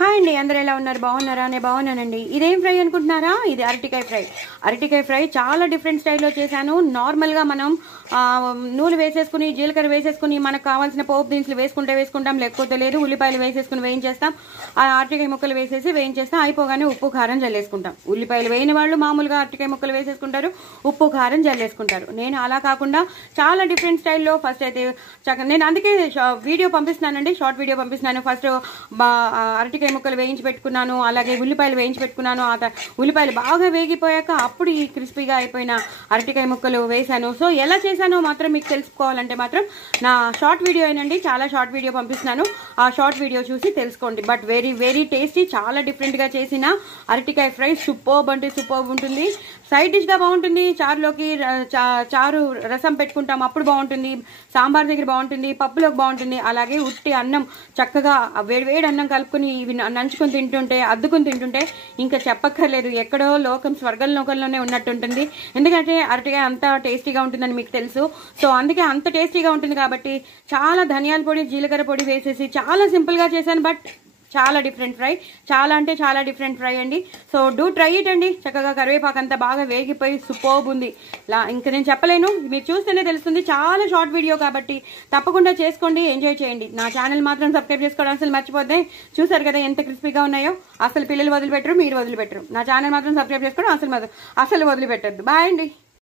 Hi అండి, అందరూ ఎలా ఉన్నారు? బాగున్నారా? నేను బాగున్నానండి. ఇదేం ఫ్రై అనుకుంటున్నారా? ఇది అరటికాయ ఫ్రై. అరటికాయ ఫ్రై చాలా డిఫరెంట్ స్టైల్లో చేశాను. నార్మల్గా మనం నూనె వేసేసుకుని జీలకర్ర వేసేసుకుని మనకు కావాల్సిన పోపు దినుసులు వేసుకుంటాం, లేకపోతే లేదు ఉల్లిపాయలు వేసేసుకుని వేయించేస్తాం. ఆ అరటికాయ ముక్కలు వేసేసి వేయించేస్తాం. అయిపోగానే ఉప్పు కారం జల్లేసుకుంటాం. ఉల్లిపాయలు వేయని వాళ్ళు మామూలుగా అరటికాయ ముక్కలు వేసేసుకుంటారు, ఉప్పు కారం జల్లేసుకుంటారు. నేను అలా కాకుండా చాలా డిఫరెంట్ స్టైల్లో ఫస్ట్ అయితే నేను అందుకే వీడియో పంపిస్తున్నానండి, షార్ట్ వీడియో పంపిస్తున్నాను. ఫస్ట్ అరటికాయ ముక్కలు వేయించి పెట్టుకున్నాను, అలాగే ఉల్లిపాయలు వేయించి పెట్టుకున్నాను. ఉల్లిపాయలు బాగా వేగిపోయాక అప్పుడు ఈ క్రిస్పీగా అయిపోయిన అరటికాయ ముక్కలు వేసాను. సో ఎలా చేశానో మాత్రం మీకు తెలుసుకోవాలంటే మాత్రం నా షార్ట్ వీడియో ఏనండి, చాలా షార్ట్ వీడియో పంపిస్తున్నాను. ఆ షార్ట్ వీడియో చూసి తెలుసుకోండి. బట్ వెరీ వెరీ టేస్టీ, చాలా డిఫరెంట్గా చేసిన అరటికాయ ఫ్రై సూపర్బ్ అంటే సూపర్బ్ ఉంటుంది. సైడ్ డిష్గా బాగుంటుంది. చారులోకి చారు రసం పెట్టుకుంటాం అప్పుడు బాగుంటుంది, సాంబార్ దగ్గర బాగుంటుంది, పప్పులోకి బాగుంటుంది. అలాగే ఉట్టి అన్నం చక్కగా వేడి అన్నం కలుపుకుని ఇవి నంచుకుని తింటుంటే, అద్దుకుని తింటుంటే ఇంకా చెప్పక్కర్లేదు, ఎక్కడో లోకం స్వర్గంలోకంలోనే ఉన్నట్టుంటుంది. ఎందుకంటే అరటికాయ అంత టేస్టీగా ఉంటుందని మీకు తెలుసు. సో అందుకే అంత టేస్టీగా ఉంటుంది కాబట్టి చాలా ధనియాల పొడి, జీలకర్ర పొడి వేసేసి చాలా సింపుల్గా చేశాను. బట్ చాలా డిఫరెంట్ ఫ్రై, చాలా అంటే చాలా డిఫరెంట్ ఫ్రై అండి. సో డూ ట్రై ఇట్ అండి. చక్కగా కరివేపాకు అంతా బాగా వేగిపోయి సూపర్బ్ ఉంది. ఇంకా నేను చెప్పలేను, మీరు చూస్తేనే తెలుస్తుంది. చాలా షార్ట్ వీడియో కాబట్టి తప్పకుండా చేసుకోండి, ఎంజాయ్ చేయండి. నా ఛానల్ మాత్రం సబ్స్క్రైబ్ చేసుకోవడం అసలు మర్చిపోతే. చూసారు కదా ఎంత క్రిస్పీగా ఉన్నాయో. అసలు పిల్లలు వదిలిపెట్టరు, మీరు వదిలిపెట్టరు. నా ఛానల్ మాత్రం సబ్స్క్రైబ్ చేసుకోవడం అసలు వదిలిపెట్టద్దు. బాయ్ అండి.